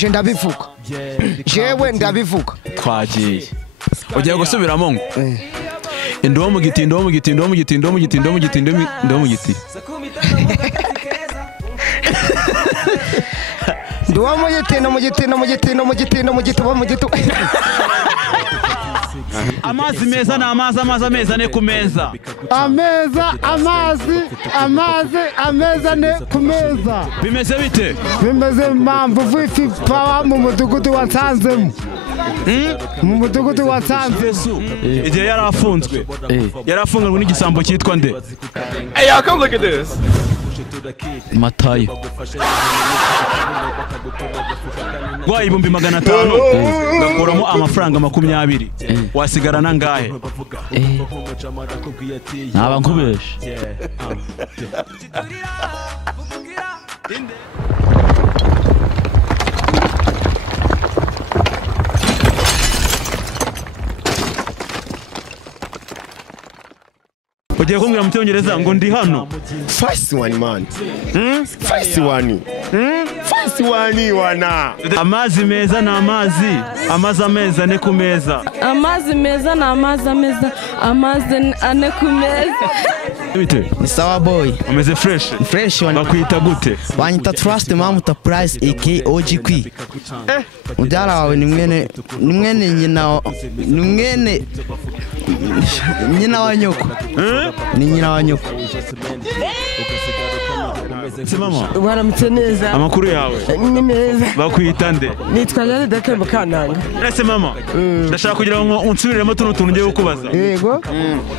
je ndabivuga jewe ndabivuga twagiye ugiye gusubiramo ngo Ndo mu giti ndo mu giti ndo mu giti ndo mu giti ndo mu giti ndo mu giti ndo mu giti ndo mu giti ndo mu giti ndo mu giti ndo mu giti bo mu giti amazi meza na amazi ameza ne ku meza ameza ne ku meza bimeze bite bimeze mpamvu vifi pawa mu mudugudu wansanzemo mu mudugudu wansanze igihe yarafunzwe yarafunzwe n'igisambo cyitwa nde Hey, come look at this. Matayo Gwa ibumbi 500 ngakuramo amafaranga 20 wasigarana ngahe naba nkubesha ugiye kumbwira mu cyongereza ngo ndi hano First one, man. First one. First one, wana. amazi meza na amazi ameza ne ku meza amazi meza na amazi ane ku meza bite Ni sawa boy. umeze fresh One. bakwita gute Wanyita Trust Mamuta Price aka OGQ. Mubyara wawe ni mwene nyina wa nyoko. Ni nyina wa nyoko. mama waramutse neza amakuru yawe ni meza bakwita nde nitwa Zisekeje Dakemba Kananga ese mama ndashaka kugira ngo unsubiriremo tuntu ngiye kukubaza yego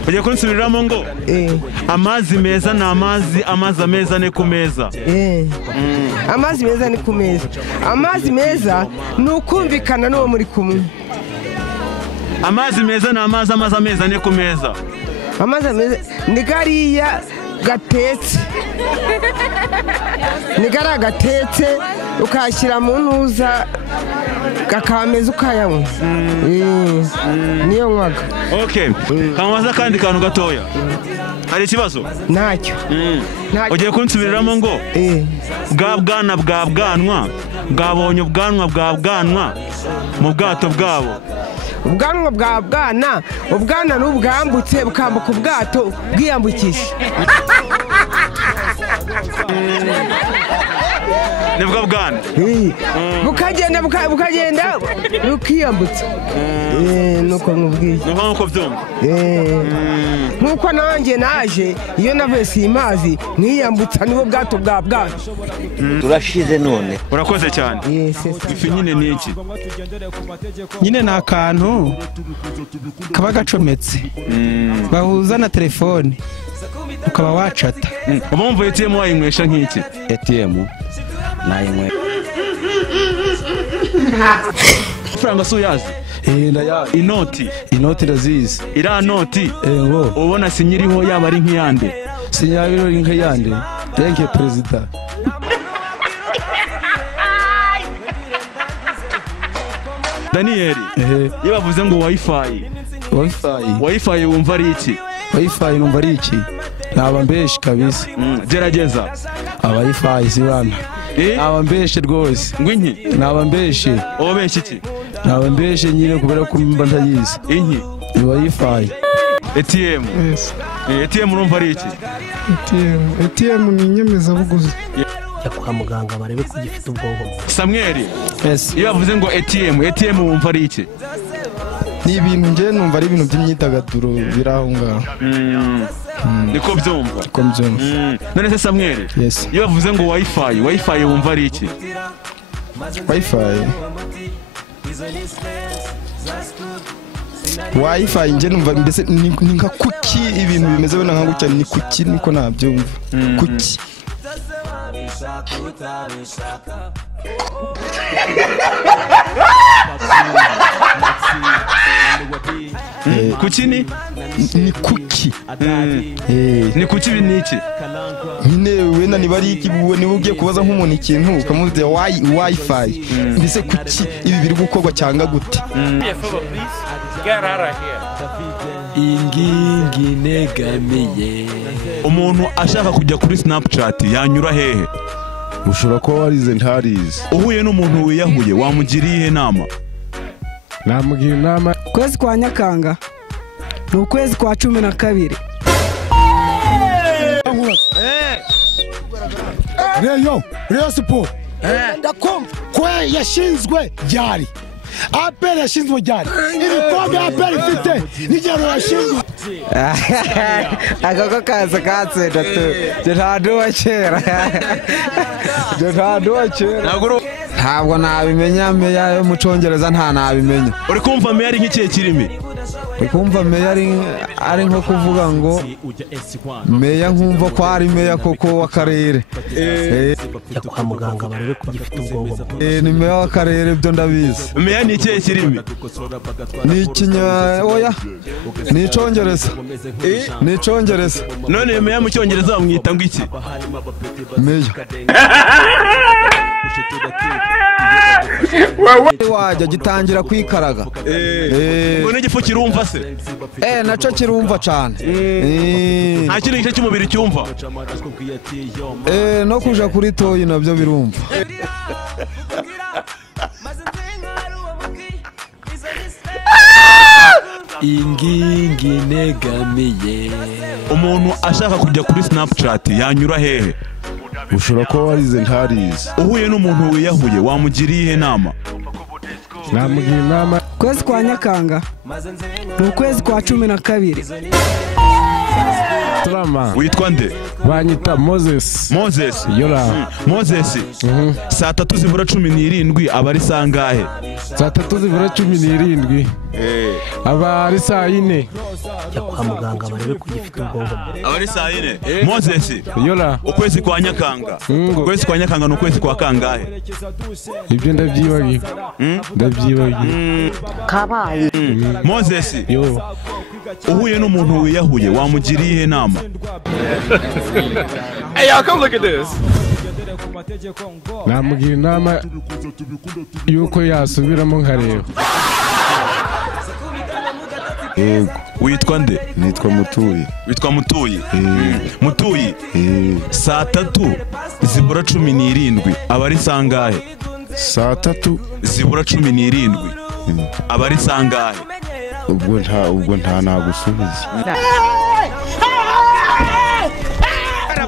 ugiye kunsubiriramo ngo amazi meza na amazi ameza ne ku meza amazi meza ni ku meza amazi meza ni ukumvikana n'uwo muri kumwe amazi meza na amazi ameza ne ku meza amazi meza ni gariya gatetse ni gariya gatetse ukashyira mu ntuza gakameza ukayanywa niyo nkwaga okay kamaza kandi kantu gatoya hari ikibazo ntacyo ugiye kunsubiriramo ngo bwa bwanwa bwabonye ubwanwa mu bwato bwabo ubwanwa bwa ubwana n'ubwambutse bukambuka ubwato bwiyambukisha nibwo bwana bukagenda bukiyambutsa nuko nkubwiye nuko byumva nkuko nanjye naje iyo navuye simazi nkiyambutsa nibo bwato bwa bwana turashize none urakoze cyane ifi nyine ni iki nyine ni akantu kaba gacometse bahuza na telefone ukaba wacata ubumva ATM wayinywesha nk'iki ATM nayinywesha franga suyazi inoti razizi ira noti ngo ubona sinyiriho yaba ari nk'iyande sinyabiro ari nk'iyande thank you president Daniel yabavuze ngo wifi wumva ari iki wifi numva ari iki naba mbeshi kabisa gerageza aba wifi zibana naba mbeshi rwose ngwinki naba mbeshi obeshi iki naba mbeshi nyine kubera ko mba ndayizi inki ni wifi ATM ATM urumva ari iki ATM ni inyemezabuguzi ya kwa muganga barebe ko gifite ubwonko Samuel iyo bavuze ngo ATM wumva ari iki ni ibintu nge numva ari ibintu by'imyidagaduro biraho ngaho niko byumva none se Samuel iyo bavuze ngo wifi wumva ari iki wifi nge numva mbese ni nka kuki ibintu bimeze bena nka gutya ni kuki niko nabyumva kuki kuki ni kuki ni kuki biniki nyine wenda niba ari iki niba ugiye kubaza nk'umuntu ikintu ukamubwira wifi mbese kuki ibi biri gukorwa cyangwa gute ingingi negamiye umuntu ashaka kujya kuri Snapchat yanyura hehe ushobora kuba warize ntarize. Uhuye n'umuntu wiyahuye wamugiriye ihe nama? namugira inama. Kwezi kwa Nyakanga ni ukwezi kwa 12. Reyo Sport ndakumva kwe yashinzwe ryari APR yashinzwe ryari ibikombe APR ifite nigero yashinzwe akako kaza katsinda tu ntaduwa kera ntabwo nabimenya meya yo mu Cyongereza nta nabimenya. Uri kumva meya ari nk'ikihe kirimi? Uri kumva meya ari nko kuvuga ngo meya nkumva ko ari meya koko w'akarere ya kwa muganga barebe ko gifite ubwonko. Ni meya w'akarere byo ndabizi. Meya ni ikihe kirimi? Ni oya ni Cyongereza. Ni Cyongereza. None meya mu Cyongereza bamwita ngo iki? Meya wajya gitangira kwikaraga. Ngo n'igifu kirumva se? Naco kirumva cyane. Nta kintu gice cy'umubiri cyumva? No kuja kuri toyi nabyo birumva. Ingingi negamiye. Umuntu ashaka kujya kuri Snapchat yanyura hehe? Ushobora kuba warize ntarize. Uhuye n'umuntu wiyahuye wamugiriye ihe nama? namugira inama. Kwezi kwa Nyakanga ni ukwezi kwa 12. Turama. Witwa nde? Banyita Moses. Moses. Yola. Moses. Saa 3:17 abari sangahe? Saa 3:17. Abari Cyane. Ya kwa muganga barebe ko gifite ubwonko. Abari Cyane. Moses. Yola. Ukwezi kwa Nyakanga. Ukwezi kwa Nyakanga no kwezi kwa kangahe? Ibyo ndabyibagiye. Ndabyibagiye. Kabaye. Moses. Yo. Uhuye n'umuntu wiyahuye wamugiriye ihe nama? Hey, y'all, come look at this. namugira inama yuko yasubiramo nkareba. Witwa nde? Nitwa Mutuyi. Witwa Mutuyi. Mutuyi. Saa 3:17 abari sangahe? Saa 3:17 abari sangahe? ubwo nta nagusubiza.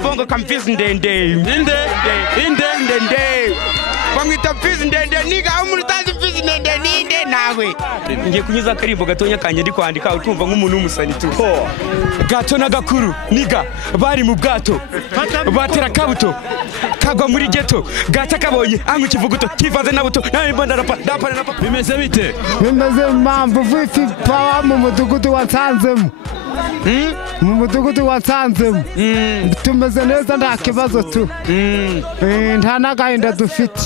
Bongo kamfizi ndende bamwita fizi ndende niga umuntu utazi fizi ndende ninde nawe. Ngiye kunyuza akarimbo gatonya kanje ndi kwandika utumva nk'umuntu w'umusani tu. Gato na gakuru niga bari mu bwato batera kabuto kagwa muri geto gata kabonye angu kivuguto kivanze na buto nawe mbona rapa. Bimeze bite? Bimeze impamvu vifi pawa mu mudugudu wansanzemo. Mu mudugudu wansanzemo. Tumeze neza nta kibazo tu. Nta n'agahinda dufite.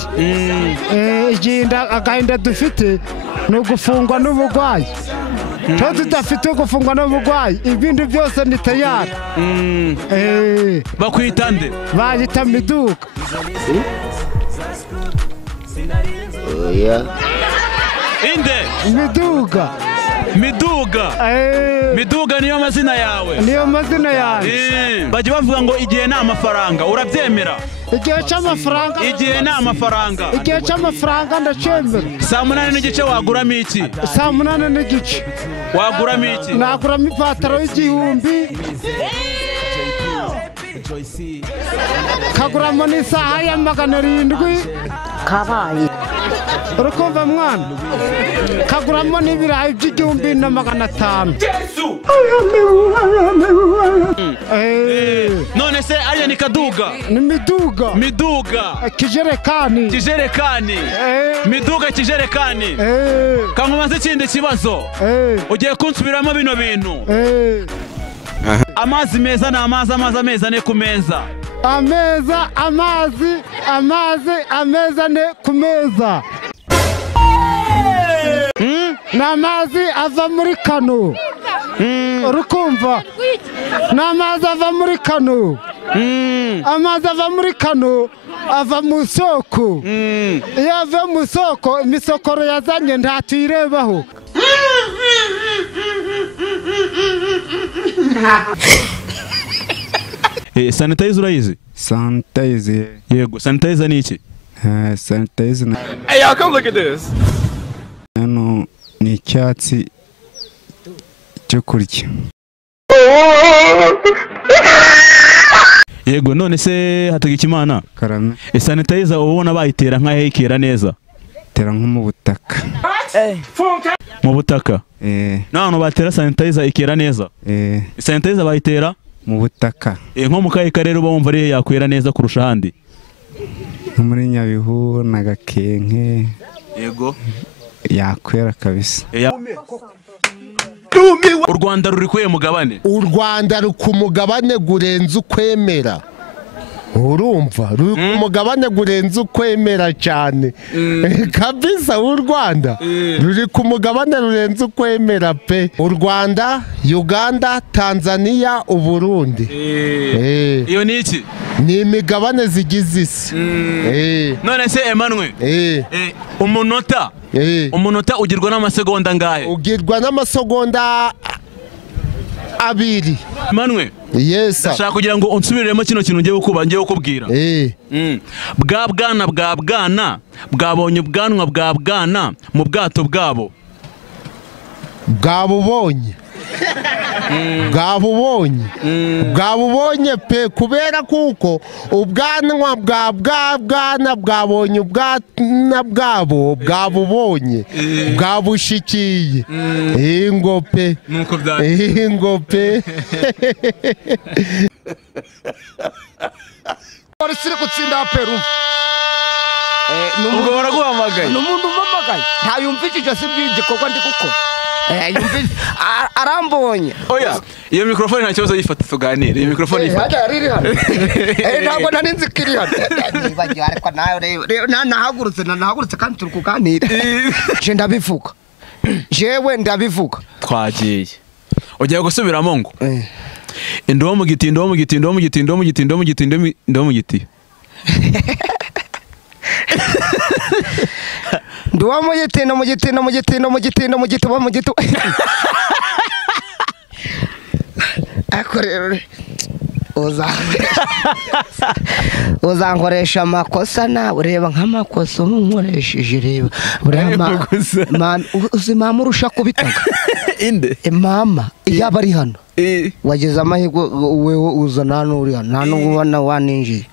Agahinda dufite ni ugufungwa n'ubugwayi. Tudafite gufungwa n'ubugwayi ibindi byose ni tayari. Bakwita nde? Bayita Miduga. Inde? Miduga. Miduga niyo mazina yawe? Niyo mazina yawe. Bajya bavuga ngo igihe nta mafaranga urabyemera? Igihe cy'amafaranga. Igihe nta mafaranga. Igihe cy'amafaranga ndacemera. Saa 8:30 waguramo iki? Saa 8:30. Waguramo iki? Naguramo ipataro y'igihumbi. Kaguramo n'isaha ya 700. Kabaye. Urukumva mwana? Kaguramo n'ibirayi by'1,500. Yesu! None se aya ni kaduga? Ni Miduga. Kijerekani. Miduga kijerekani. Kankumaze ikindi kibazo. Ugiye kunsubiramo bino bintu. Amazi meza na amazi ameza ne ku meza. Ameza ne ku meza. N'amazi ava muri kano. Urukumva? N'amazi ava muri kano. Amazi ava muri kano ava mu soko. Iyo ava mu soko imisokoro yazanye ntatuyirebaho. Sanitizer urayizi? Sanitizer. Yego, sanitizer ni iki? Sanitizer. Hey, y'all, come look at this. Hano ni icyatsi cyo kurya. Yego, none se Hategekimana Karame. Sanitizer ubona bayitera nka hekera neza? Tera nko mu butaka. Mu butaka? Nano batera sanitizer ikera neza? Sanitizer bayitera mu butaka. Nko mu kahe karere uba wumva ari yakwera neza kurusha ahandi? Muri Nyabihu na Gakenke. Yego. Yakwera kabisa. U Rwanda ruri kuye mugabane? U Rwanda ruri ku mugabane gurenza ukwemera. Urumva ruri ku mugabane gurenza ukwemera cyane kabisa. U Rwanda ruri ku mugabane rurenza ukwemera pe. U Rwanda, Uganda, Tanzania, u Burundi. Iyo ni iki? Ni imigabane zigize isi. None se Emmanuel, umunota ugirwa n'amasegonda ngahe? Ugirwa n'amasegonda 2. Emmanuel, yes. Ndashaka kugira ngo unsubiremo kino kintu ngiye kukubwira. Bwa bwana bwabonye ubwanwa bwa bwana mu bwato bwabo. Bwabubonye pe, kubera kuko ubwanwa bwa bwana bwabonye ubwana bwabo, bwabubonye bwabushikiye. Ingope Siri kutsinda Peru. Ubwo baraguhamagaye? N'umuntu umamagaye ntayumvishije siby'igikorwa ndi gukora. Arambonye. Oya, iyo mikrofone nta kibazo yifata tuganire. Iyo mikrofone yifata. Ntabwo nari nzi ko iri hano. Nibagiwe ariko nawe nahagurutse kandi turi kuganira. Jewe ndabivuga. Twagiye. Ugiye gusubiramo ngo? Indobo mu giti. Nduwa mu giti. Ako rero uzankoresha amakosa nawe ureba nk'amakosa nkoresheje reba. Mama urusha kubitaga. Inde? Mama yaba ari hano. Wageze amahirwe wewe uzana hano uri hano. Nta nubwo ubona waninjiye.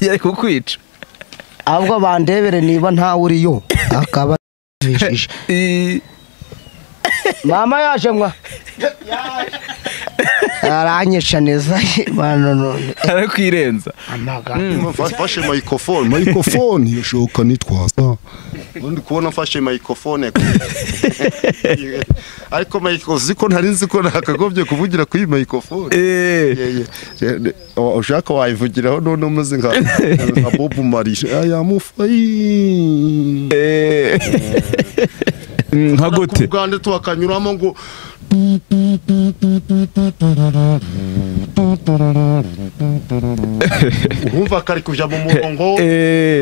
Yari kukwica. Ahubwo bandebere niba ntawe uriyo akaba vishije. Mama yaje mwa. Aranyesha neza none. Arakwirenza. Fashe microphone yashoka nitwaza. Undi kubona fashe microphone. Ariko ziko ntari nzi ko nakagobye kuvugira kuri microphone. Ushaka wayivugiraho none umeze nka Bob Marisha. Aya mufayi. Nka gute? Uganda twakanyuramo ngo urumva kari kuja mu murongo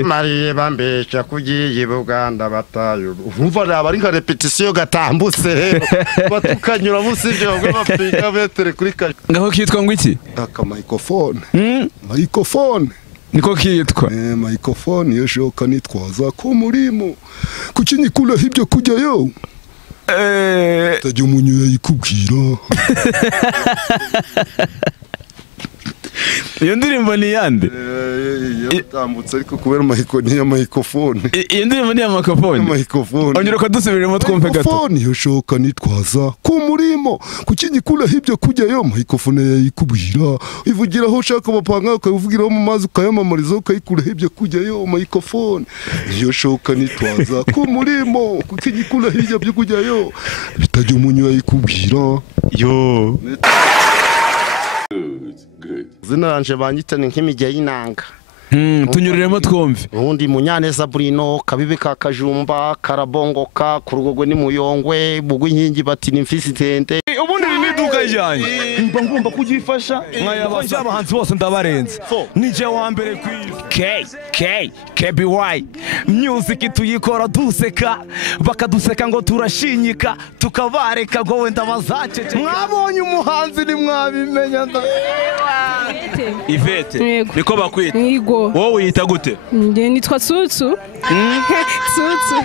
mariye bambesha kugiye Buganda batayo. Urumva raba ari nka repetition gatambutse rero batukanyura musivyo bwo bapinga betere kuri kaje. Ngaho kitwa ngo iki? Aka microphone. Microphone niko kitwa. Microphone yashoka nitwaza ku murimo kukinyikula hibyo kujyayo. Tajya umunyu yayikubwira. Iyo ndirimbo ni yande? Yatambutse ariko kubera microphone. Iyo ndirimbo ni ya microphone. Ongera ukadusubiremo twumve gato. Microphone yashoka nitwaza ku murimo kukinyikula hibyo kujyayo. Microphone yayikubwira ivugira aho ushaka bapanga ukayivugiraho mu mazi ukayamamariza ukayikula hibyo kujyayo. Microphone yashoka nitwaza ku murimo kukinyikula hibyo byo kujyayo. Bitajya umunyu yayikubwira. Yo. Zinanje banyitane nk'imijya y'inanga. Tunyuriremo twumve. Ubundi Munyaneza Bruno, Kabibi ka Kajumba, Karabongoka, Kurugogwe ni Muyongwe, Bugwinkingi bati ni mfisi tende. Ubundi ni duka yajyanye mba ngomba kugifasha nkayabasha abahanzi bose ndabarenze nije wa mbere ku KBY music tuyikora duseka bakaduseka ngo turashinyika tukabareka ngo wenda bazacece mwabonye umuhanzi ni mwabimenya Ivete niko bakwita wowe yita gute nitwa Tsutsu Tsutsu